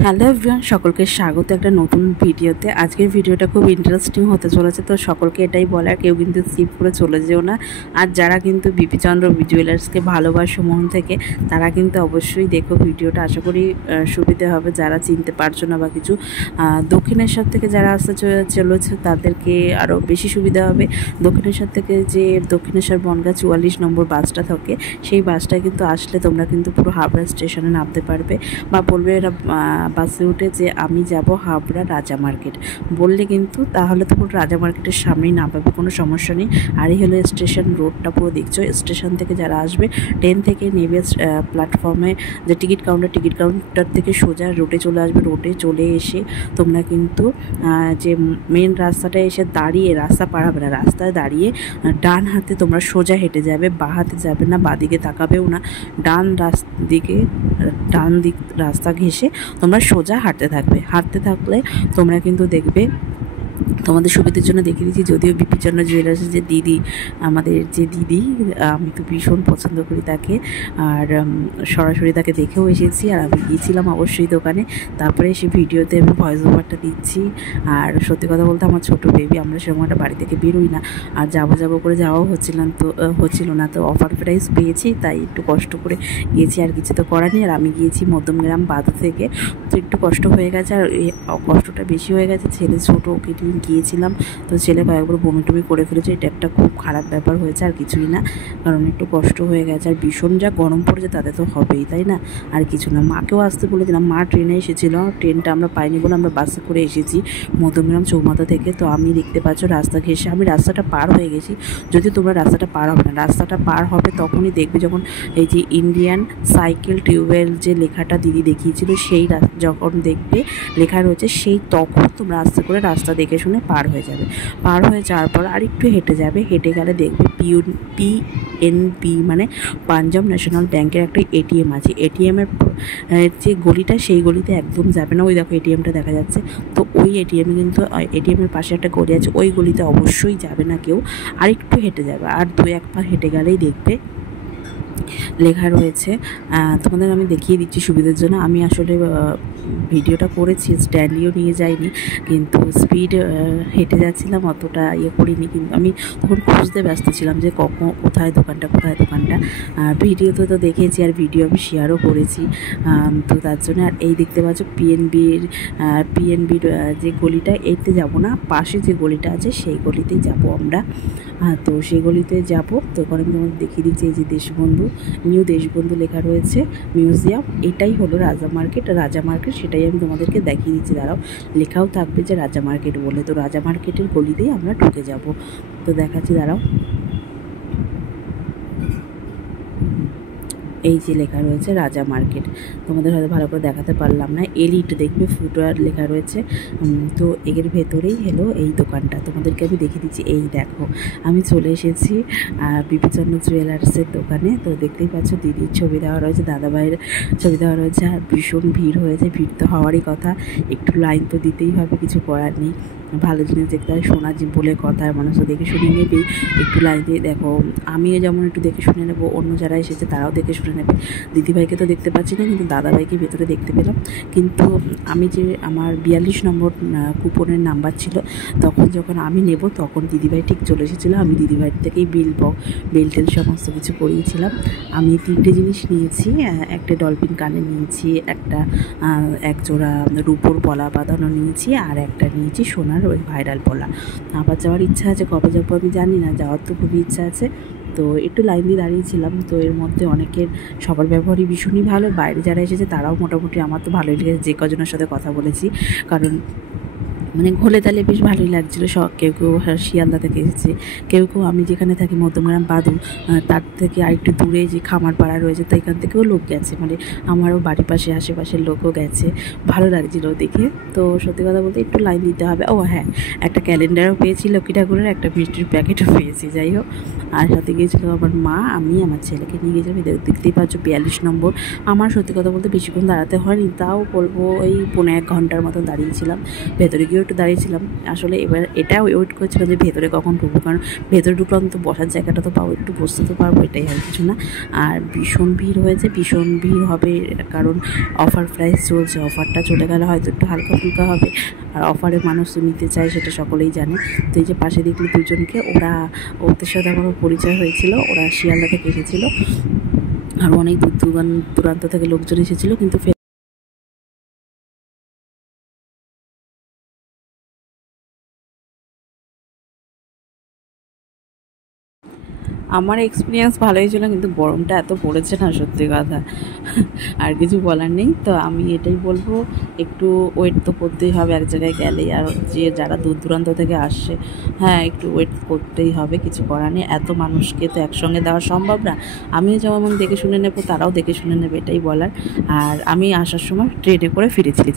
Hello everyone, সকলকে স্বাগত একটা নতুন ভিডিওতে। আজকের ভিডিওটা খুব ইন্টারেস্টিং হতে চলেছে, তো সকলকে এটাই বলার কেউ কিন্তু স্কিপ করে চলে যেও না। আর যারা কিন্তু বিপিচন্দ্র জুয়েলার্সকে ভালোবাসো মন থেকে, তারা কিন্তু অবশ্যই দেখো ভিডিওটা। আশা করি সুবিধে হবে যারা চিনতে পারছো না বা কিছু। দক্ষিণেশ্বর থেকে যারা আসতে চলেছে তাদেরকে আরও বেশি সুবিধা হবে। দক্ষিণেশ্বর থেকে যে দক্ষিণেশ্বর বনগাঁ 44 নম্বর বাসটা থাকে, সেই বাসটায় কিন্তু আসলে তোমরা কিন্তু পুরো হাবড়া স্টেশনে নামতে পারবে, বা বলবে এরা বাসে উঠে যে আমি যাব হাবড়া রাজা মার্কেট বললে কিন্তু তাহলে তো পুরো রাজা মার্কেটের সামনেই নামাবে, কোনো সমস্যা নেই। আর এই হলো স্টেশন রোডটা পুরো দেখছো। স্টেশন থেকে যারা আসবে ট্রেন থেকে নেবে প্ল্যাটফর্মে যে টিকিট কাউন্টার থেকে সোজা রোডে চলে আসবে। রোডে চলে এসে তোমরা কিন্তু যে মেন রাস্তাটায় এসে দাঁড়িয়ে রাস্তা পার হবে না, রাস্তায় দাঁড়িয়ে ডান হাতে তোমরা সোজা হেঁটে যাবে, বাঁ হাতে যাবে না, বাঁ দিকে তাকাবেও না। ডান দিক রাস্তা ঘেঁষে তোমরা সোজা হাঁটতে থাকলে তোমরা কিন্তু দেখবে। তোমাদের সুবিধার জন্য দেখিয়ে দিচ্ছি, যদিও বিপিচন্দ্র জুয়েলার্সের যে দিদি, আমাদের যে দিদি, আমি তো ভীষণ পছন্দ করি তাকে। আর সরাসরি তাকে দেখেও এসেছি, আর আমি গিয়েছিলাম অবশ্যই দোকানে। তারপরে সে ভিডিওতে আমি ভয়েস ওভারটা দিচ্ছি। আর সত্যি কথা বলতে আমার ছোটো বেবি, আমরা সেরকম একটা বাড়ি থেকে বেরোই না, আর যাবো করে যাওয়াও হচ্ছিল না। তো অফার প্রাইস পেয়েছি, তাই একটু কষ্ট করে গিয়েছি, আর কিছু তো করার নেই। আর আমি গিয়েছি মধ্যমগ্রাম বাদু থেকে, তো একটু কষ্ট হয়ে গেছে। আর কষ্টটা বেশি হয়ে গেছে, ছেলে ছোটো, ওকে নিয়ে গিয়েছিলাম, তো ছেলে কয়েকবার বমি করে ফেলেছে। এটা একটা খুব খারাপ ব্যাপার হয়েছে, আর কিছুই না, কারণ একটু কষ্ট হয়ে গেছে। আর ভীষণ যা গরম পড়েছে তাতে তো হবেই, তাই না? আর কিছু না। মাকেও আসতে বলেছিলাম, মা ট্রেনে এসেছিলো, ট্রেনটা আমরা পাইনি বলে আমরা বাসে করে এসেছি মধ্যমগ্রাম চৌমাথা থেকে। তো আমি দেখতে পাচ্ছ রাস্তা ঘেঁষে আমি রাস্তাটা পার হয়ে গেছি। যদি তোমরা রাস্তাটা পার হবে না, রাস্তাটা পার হবে তখনই দেখবে যখন এই যে ইন্ডিয়ান সাইকেল টিউবওয়েল যে লেখাটা দিদি দেখিয়েছিল, সেই যখন দেখবে লেখা রয়েছে, সেই তখন তোমরা আস্তে করে রাস্তা দেখে শুনে পার হয়ে যাবে। পার হয়ে যাওয়ার পর আর একটু হেঁটে যাবে, হেঁটে গেলে দেখবে পিএনবি মানে পাঞ্জাব ন্যাশনাল ব্যাংকের একটা এটিএম আছে। এটিএমের যে গলিটা, সেই গলিতে একদম যাবে না। ওই দেখো এটিএমটা দেখা যাচ্ছে, তো ওই এটিএমের পাশে একটা গলি আছে, ওই গলিতে অবশ্যই যাবে না কেউ। আর একটু হেঁটে যাবে, আর 2-1 পা হেঁটে গেলেই দেখবে লেখা রয়েছে। তোমাদের আমি দেখিয়ে দিচ্ছি সুবিধার জন্য। আমি আসলে ভিডিওটা করেছি, স্ট্যান্ডিও নিয়ে যাইনি, কিন্তু স্পিড হেঁটে যাচ্ছিলাম, অতটা করিনি। কিন্তু আমি তখন খুঁজতে ব্যস্ত ছিলাম যে কোথায় দোকানটা। ভিডিওতে তো দেখেছি, আর ভিডিও আমি শেয়ারও করেছি, তো তার জন্য। আর এই দেখতে পাচ্ছ পিএনবির যে গলিটা, এইতে যাব না, পাশে যে গলিটা আছে সেই গলিতেই যাব আমরা। তো সেই গলিতে যাব। তো ওখানে আমি তোমাদের দেখিয়ে দিচ্ছি, এই যে নিউ দেশবন্ধু লেখা রয়েছে মিউজিয়াম, এটাই হলো রাজা মার্কেট। সেটাই আমি তোমাদেরকে দেখিয়ে দিচ্ছি। দাঁড়াও, লেখাও থাকবে যে রাজা মার্কেট বলে। তো রাজা মার্কেটের গলিতেই আমরা ঢুকে যাব। তো দেখাচ্ছি, দাঁড়াও। এই যে লেখা রয়েছে রাজা মার্কেট, তোমাদের হয়তো ভালো করে দেখাতে পারলাম না। এলিট দেখবে ফুটওয়্যার লেখা রয়েছে। তো এর ভেতরেই হলো এই দোকানটা, তোমাদেরকে আমি দেখিয়ে দিচ্ছি। এই দেখো, আমি চলে এসেছি বিপিচন্দ্র জুয়েলার্সের দোকানে। তো দেখতেই পাচ্ছ দিদির ছবি দেওয়া রয়েছে, দাদাভাইয়ের ছবি দেওয়া রয়েছে। আর ভীষণ ভিড় হয়েছে, ভিড় তো হওয়ারই কথা, একটু লাইন তো দিতেই হবে, কিছু করার নেই। ভালো জিনিস দেখতে হয়, সোনা বলে কথা, মানুষ তো দেখে শুনে নেবেই, একটু লাইন দিয়ে। দেখো, আমিও যেমন একটু দেখে শুনে নেবো, অন্য যারা এসেছে তারাও দেখে শুনে নেবে। দিদিভাইকে তো দেখতে পাচ্ছি না, কিন্তু দাদাভাইকে ভেতরে দেখতে পেলাম। কিন্তু আমি যে আমার 42 নম্বর কুপনের নাম্বার ছিল, তখন যখন আমি নেব তখন দিদিভাই ঠিক চলে এসেছিলো। আমি দিদিভাইয়ের থেকেই বেল টেল সমস্ত কিছু করিয়েছিলাম। আমি 3টে জিনিস নিয়েছি। একটা ডলফিন কানে নিয়েছি, এক জোড়া রূপোর পলা বাঁধানো নিয়েছি, আর একটা নিয়েছি সোনার ওই ভাইরাল পলা। আবার যাওয়ার ইচ্ছা আছে, কবে যাবো আমি জানি না, যাওয়ার তো খুবই ইচ্ছা আছে। তো একটু লাইন দিয়ে দাঁড়িয়েছিলাম। তো এর মধ্যে সবার ব্যবহারই ভীষণই ভালো, বাইরে যারা এসেছে তারাও মোটামুটি, আমার তো ভালোই লেগেছে। যে কজনের সাথে কথা বলেছি, কারণ মানে ঘোলে তালে বেশ ভালোই লাগছিলো। কেউ শিয়ালদা থেকে এসেছে, কেউ আমি যেখানে থাকি মধ্যমগ্রাম বাদু, তার থেকে আরেকটু দূরে যে খামারপাড়া রয়েছে, তো এখান থেকেও লোক গেছে, মানে আমারও বাড়ির পাশে আশেপাশের লোকও গেছে। ভালো লাগছিলো দেখে। তো সত্যি কথা বলতে একটু লাইন দিতে হবে। ও হ্যাঁ, একটা ক্যালেন্ডারও পেয়েছি লক্ষ্মী ঠাকুরের, একটা মিষ্টির প্যাকেটও পেয়েছি। যাই হোক, আর সাথে গিয়েছিলো আমার মা, আমি আমার ছেলেকে নিয়ে গিয়েছিলাম। দেখতেই পাচ্ছ 42 নম্বর। আমার সত্যি কথা বলতে বেশিক্ষণ দাঁড়াতে হয়নি, তাও বলবো এই 1.5 ঘন্টার মতো দাঁড়িয়েছিলাম। ভেতরে গিয়েও একটু দাঁড়িয়েছিলাম। আসলে এবার এটা ওয়েট করছিলাম যে ভেতরে কখন ঢুকবো, কারণ ভেতরে ঢুকলে অন্তত বসার জায়গাটা তো পাবো, একটু বসতে তো পারবো, এটাই আর কিছু না। আর ভীষণ ভিড় হয়েছে, ভীষণ ভিড় হবে, কারণ অফার প্রাইস চলছে। অফারটা চলে গেলে হয়তো একটু হালকা ফুলকা হবে, আর অফারে মানুষ তো নিতে চায়, সেটা সকলেই জানে। তো এই যে পাশে দেখলি দুজনকে, ওদের সাথে আমার পরিচয় হয়েছিল, ওরা শিয়ালদা থেকে এসেছিলো, আর অনেক দূর দূরান্ত থেকে লোকজন এসেছিলো, কিন্তু আমার এক্সপিরিয়েন্স ভালোই ছিল, কিন্তু গরমটা এত পড়েছে না, সত্যি কথা আর কিছু বলার নেই। তো আমি এটাই বলবো, একটু ওয়েট তো করতেই হবে এক জায়গায় গেলেই, আর যারা দূর দূরান্ত থেকে আসছে, হ্যাঁ একটু ওয়েট করতেই হবে, কিছু করার নেই। এত মানুষকে তো একসঙ্গে দেওয়া সম্ভব না। আমিও যেমন দেখে শুনে নেবো, তারাও দেখে শুনে নেবে, এটাই বলার। আর আমি আসার সময় ট্রেনে করে ফিরেছি।